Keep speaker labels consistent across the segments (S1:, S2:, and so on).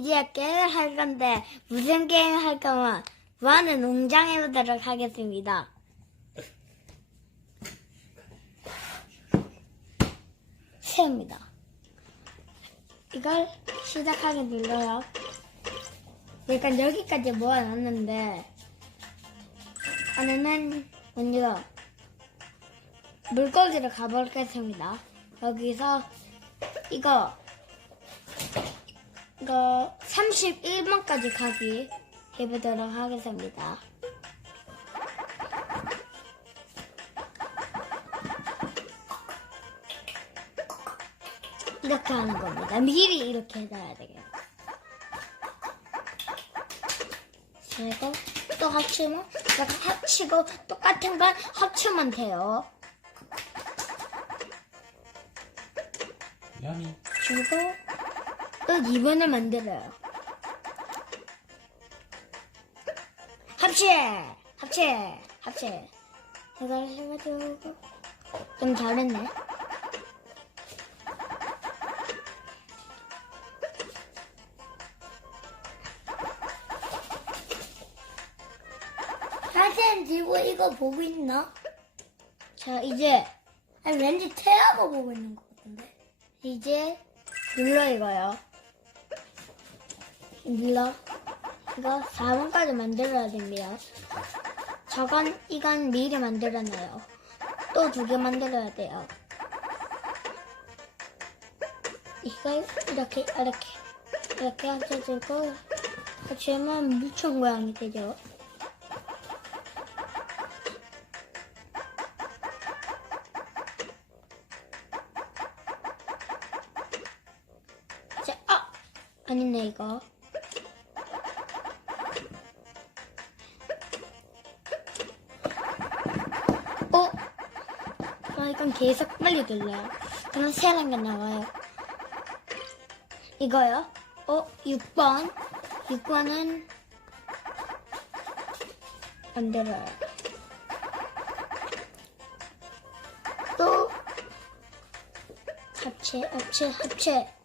S1: 이제 게임을 할 건데 무슨 게임 할 거면 무한의 농장 해 보도록 하겠습니다. 새입니다. 이걸 시작하게 눌러요. 일단 여기까지 모아놨는데 안에는 먼저 물고기를 가보겠습니다. 여기서 이거 이거 31번까지 가기 해보도록 하겠습니다. 이렇게 하는 겁니다. 미리 이렇게 해놔야 되겠다. 그리고 또 합치면 이렇게 합치고 똑같은 건 합치면 돼요.
S2: 야미
S1: 그리고 또 2번을 만들어요. 합체! 합체! 합체! 이걸 해가지고 좀 잘했네. 사진 들고 이거 보고 있나? 자, 이제 아니, 왠지 태하고 보고 있는 것 같은데. 이제 눌러 이거요. 눌러. 이거 4번까지 만들어야 됩니다. 저건 이건 미리 만들어놔요. 또 두 개 만들어야 돼요. 이걸 이렇게 이렇게 이렇게 합쳐주고 합치면 물총 모양이 되죠. 자, 아! 아니네, 이거. 아, 이건 계속 빨리 눌러요. 그럼 새는 게 나와요. 이거요? 어? 6번. 6번은 안 들어요. 또 합체, 합체, 합체.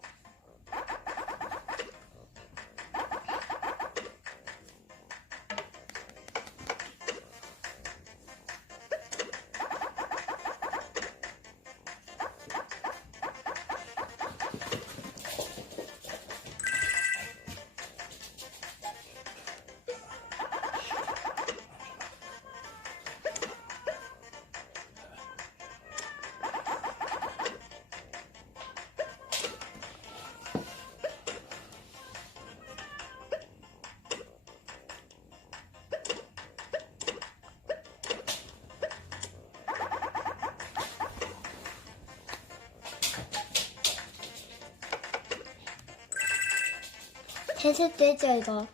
S1: 해서 되죠 이거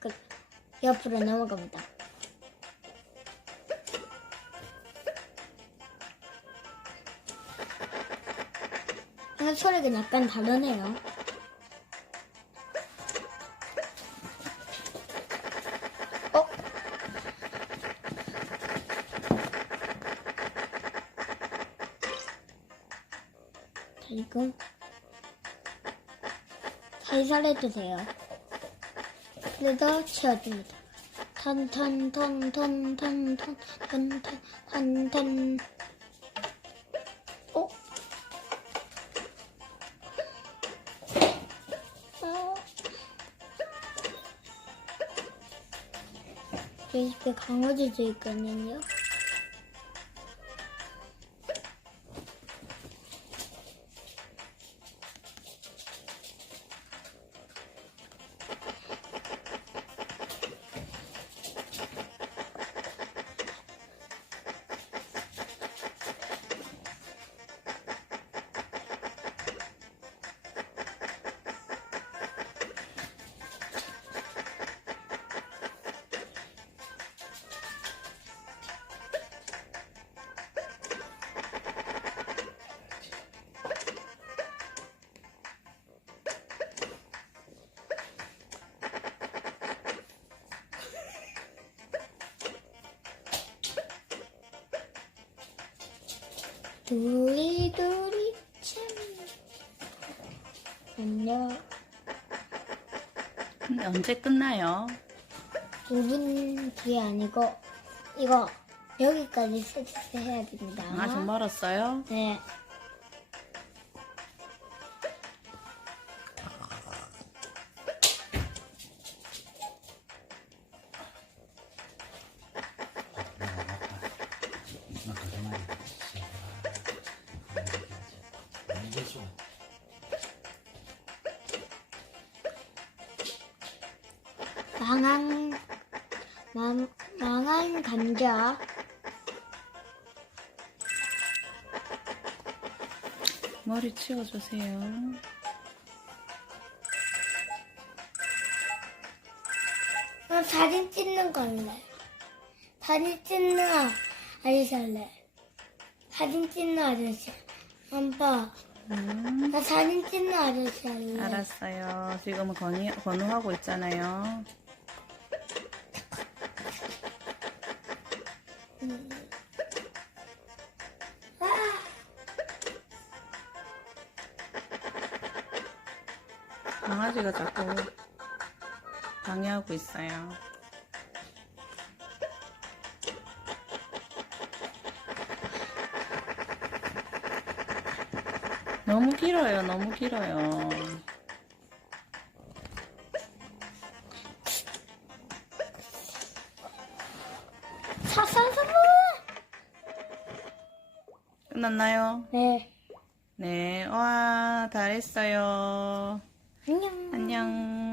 S1: 그 옆으로 넘어갑니다 아, 소리가 약간 다르네요. 어? 그리 고 살살 해주세요. 그래서 채워줍니다. 턴턴턴턴턴턴턴턴턴 어? 어? 집에 강아지도 있거든요. 둘이 둘이 참 안녕
S2: 근데 언제 끝나요?
S1: 5분 뒤에 아니고 이거 여기까지 세트 해야 됩니다.
S2: 아, 좀 멀었어요?
S1: 네. 망한 망, 망한 감자
S2: 머리 치워주세요.
S1: 어, 사진 찍는 거 할래. 사진 찍는 아저씨 할래. 사진 찍는 아저씨. 아빠,
S2: 음,
S1: 나 사진 찍는 아저씨 할래.
S2: 알았어요. 지금은 건우 하고 있잖아요. 강아지가 자꾸 방해하고 있어요. 너무 길어요, 너무 길어요.
S1: 사사사사.
S2: 끝났나요?
S1: 네.
S2: 네, 와, 잘했어요.
S1: 안녕.
S2: 안녕.